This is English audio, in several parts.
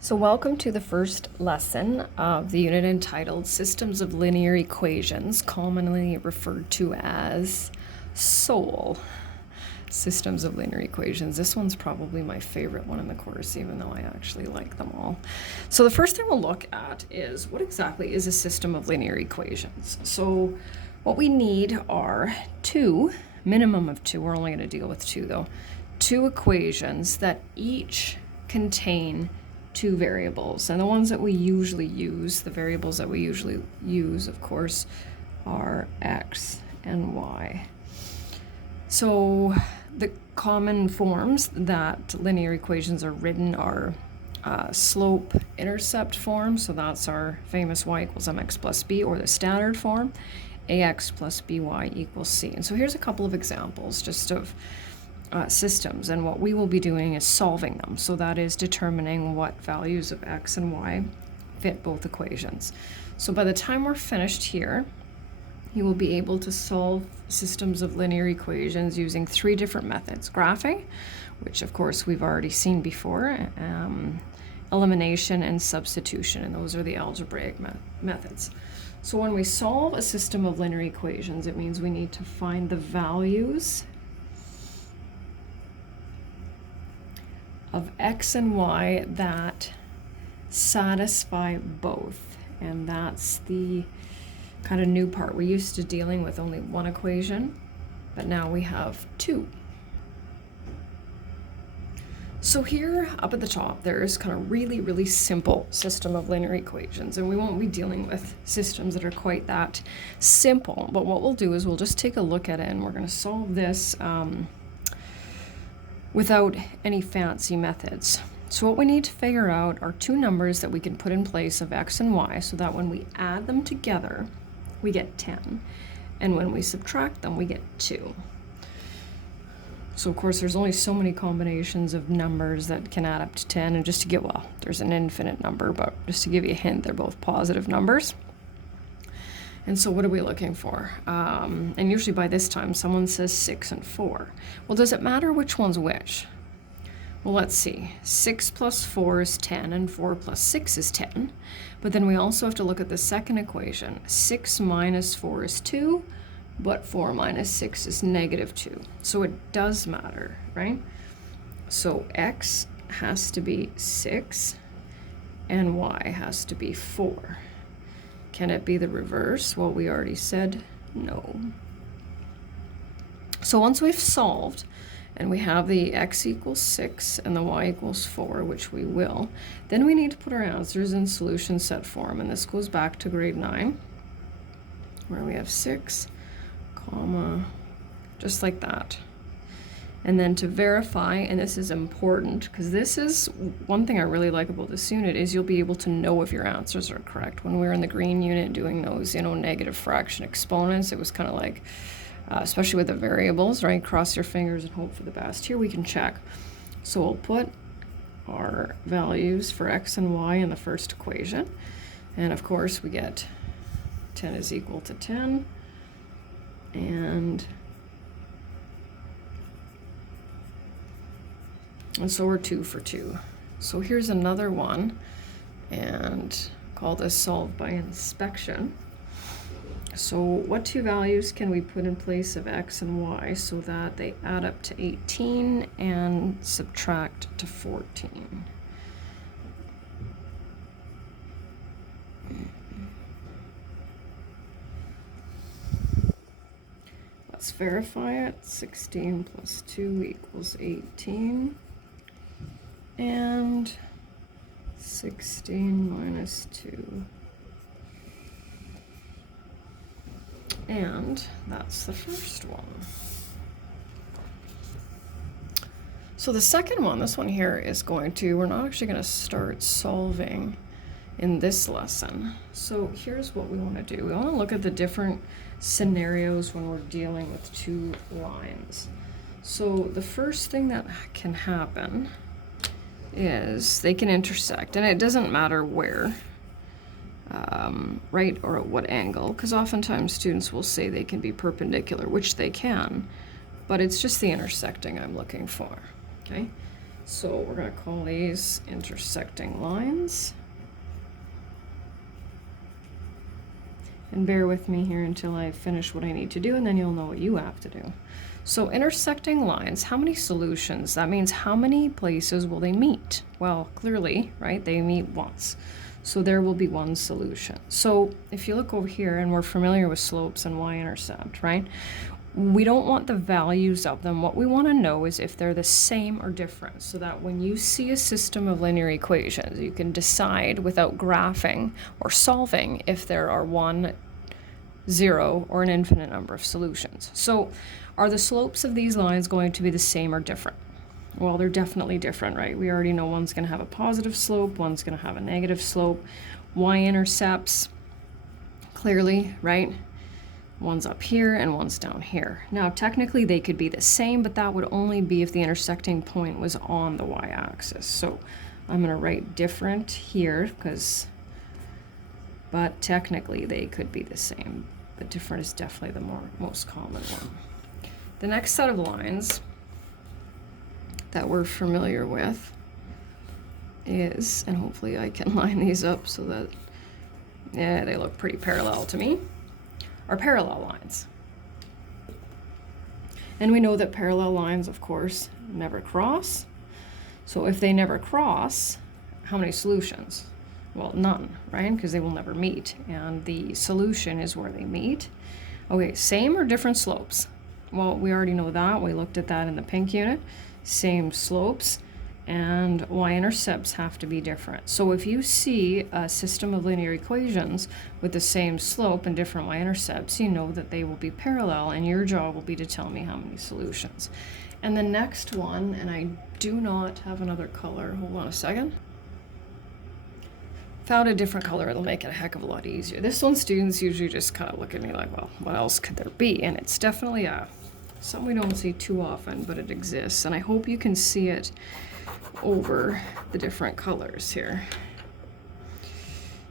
So welcome to the first lesson of the unit entitled Systems of Linear Equations, commonly referred to as SOL. Systems of Linear Equations. This one's probably my favorite one in the course, even though I actually like them all. So the first thing we'll look at is what exactly is a system of linear equations. So what we need are minimum of two, we're only going to deal with two though, two equations that each contain two variables. And the ones that we usually use, the variables that we usually use, of course, are x and y. So the common forms that linear equations are written are slope-intercept form, so that's our famous y equals mx plus b, or the standard form, ax plus by equals c. And so here's a couple of examples just of systems, and what we will be doing is solving them. So that is determining what values of x and y fit both equations. So by the time we're finished here, you will be able to solve systems of linear equations using three different methods: graphing, which of course we've already seen before, elimination, and substitution, and those are the algebraic methods. So when we solve a system of linear equations, it means we need to find the values of x and y that satisfy both. And that's the kind of new part. We're used to dealing with only one equation, but now we have two. So here up at the top, there is kind of really simple system of linear equations, and we won't be dealing with systems that are quite that simple. But what we'll do is we'll just take a look at it, and we're going to solve this without any fancy methods. So what we need to figure out are two numbers that we can put in place of x and y, so that when we add them together, we get 10. And when we subtract them, we get 2. So of course, there's only so many combinations of numbers that can add up to 10. And just to get, well, there's an infinite number, but just to give you a hint, they're both positive numbers. And so what are we looking for? And usually by this time, someone says 6 and 4. Well, does it matter which one's which? Well, let's see. 6 plus 4 is 10, and 4 plus 6 is 10. But then we also have to look at the second equation. 6 minus 4 is 2, but 4 minus 6 is negative 2. So it does matter, right? So x has to be 6, and y has to be 4. Can it be the reverse? Well, we already said no. So once we've solved, and we have the x equals 6 and the y equals 4, which we will, then we need to put our answers in solution set form. And this goes back to grade 9, where we have 6, comma, just like that. And then to verify, and this is important, because this is one thing I really like about this unit, is you'll be able to know if your answers are correct. When we were in the green unit doing those, negative fraction exponents, it was kind of like, especially with the variables, right? Cross your fingers and hope for the best. Here we can check. So we'll put our values for x and y in the first equation. And of course we get 10 is equal to 10. And so we're 2 for 2. So here's another one, and call this solved by inspection. So what two values can we put in place of x and y so that they add up to 18 and subtract to 14? Let's verify it. 16 plus 2 equals 18. And 16 minus 2. And that's the first one. So the second one, this one here, is we're not actually going to start solving in this lesson. So here's what we want to do. We want to look at the different scenarios when we're dealing with two lines. So the first thing that can happen is they can intersect, and it doesn't matter where, right, or at what angle, because oftentimes students will say they can be perpendicular, which they can, but it's just the intersecting I'm looking for, okay? So we're going to call these intersecting lines. And bear with me here until I finish what I need to do, and then you'll know what you have to do. So intersecting lines, how many solutions? That means how many places will they meet? Well, clearly, right, they meet once. So there will be one solution. So if you look over here, and we're familiar with slopes and y-intercept, right? We don't want the values of them. What we want to know is if they're the same or different, so that when you see a system of linear equations, you can decide without graphing or solving if there are 1, 0, or an infinite number of solutions. So are the slopes of these lines going to be the same or different? Well, they're definitely different, right? We already know one's going to have a positive slope, one's going to have a negative slope. Y-intercepts, clearly, right? One's up here and one's down here. Now, technically they could be the same, but that would only be if the intersecting point was on the y-axis. So I'm going to write different here but technically they could be the same. But different is definitely the most common one. The next set of lines that we're familiar with is, and hopefully I can line these up so that, yeah, they look pretty parallel to me, are parallel lines. And we know that parallel lines, of course, never cross. So if they never cross, how many solutions? Well, none, right? Because they will never meet. And the solution is where they meet. Okay, same or different slopes? Well, we already know that. We looked at that in the pink unit. Same slopes. And y-intercepts have to be different. So if you see a system of linear equations with the same slope and different y-intercepts, you know that they will be parallel, and your job will be to tell me how many solutions. And the next one, and I do not have another color, hold on a second. Found a different color, it'll make it a heck of a lot easier. This one, students usually just kind of look at me like, well, what else could there be? And it's definitely something we don't see too often, but it exists. And I hope you can see it over the different colors here.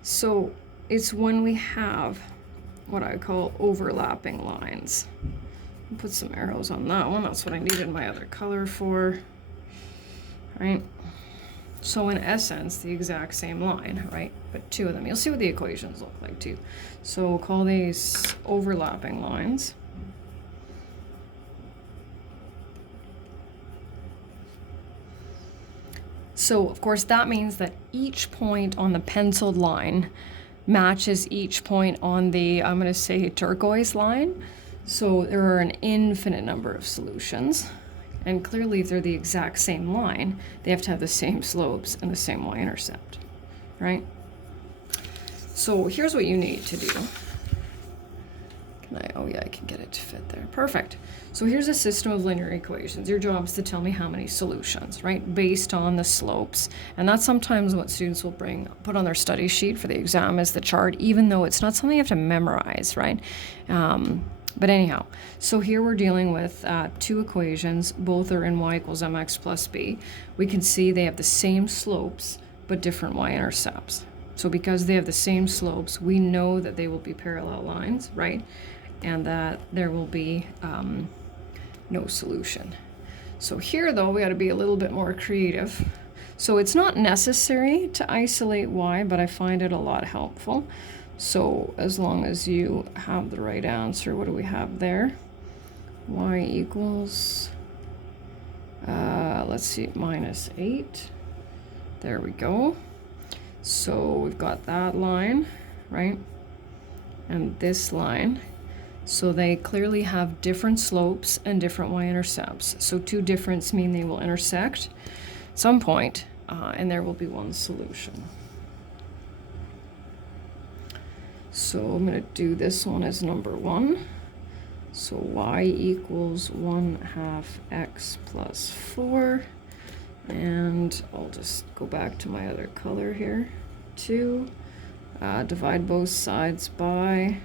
So it's when we have what I call overlapping lines. I'll put some arrows on that one. That's what I needed my other color for, right? So in essence, the exact same line, right? But two of them. You'll see what the equations look like too. So we'll call these overlapping lines. So, of course, that means that each point on the penciled line matches each point on the, I'm going to say, turquoise line. So there are an infinite number of solutions. And clearly, if they're the exact same line, they have to have the same slopes and the same y-intercept, right? So here's what you need to do. Oh yeah, I can get it to fit there. Perfect. So here's a system of linear equations. Your job is to tell me how many solutions, right? Based on the slopes. And that's sometimes what students will put on their study sheet for the exam is the chart, even though it's not something you have to memorize, right? But anyhow, so here we're dealing with two equations. Both are in y equals mx plus b. We can see they have the same slopes, but different y-intercepts. So because they have the same slopes, we know that they will be parallel lines, right? And that there will be no solution. So here, though, we got to be a little bit more creative. So it's not necessary to isolate y, but I find it a lot helpful. So as long as you have the right answer, what do we have there? Y equals, let's see, minus 8. There we go. So we've got that line, right? And this line. So they clearly have different slopes and different y-intercepts. So two difference mean they will intersect at some point, and there will be one solution. So I'm going to do this one as number 1. So y equals 1/2 x plus 4. And I'll just go back to my other color here. 2. Divide both sides by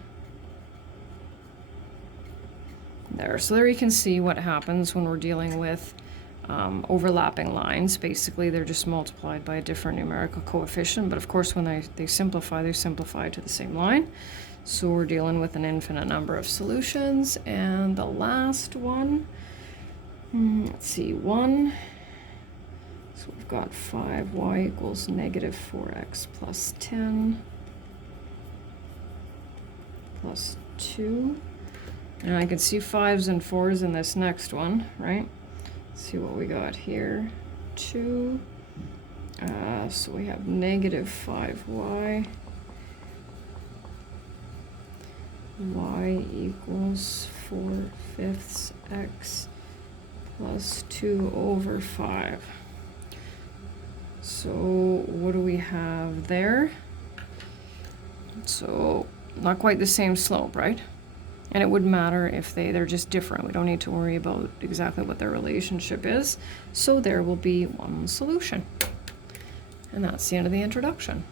there. So there you can see what happens when we're dealing with overlapping lines. Basically, they're just multiplied by a different numerical coefficient. But of course, when they simplify to the same line. So we're dealing with an infinite number of solutions. And the last one, let's see, 1 So we've got 5y equals negative 4x plus 10 plus 2. And I can see 5s and 4s in this next one, right? Let's see what we got here. 2. So we have negative 5y. Y equals 4/5 x plus 2 over 5. So what do we have there? So not quite the same slope, right? And it wouldn't matter if they're just different. We don't need to worry about exactly what their relationship is. So there will be one solution. And that's the end of the introduction.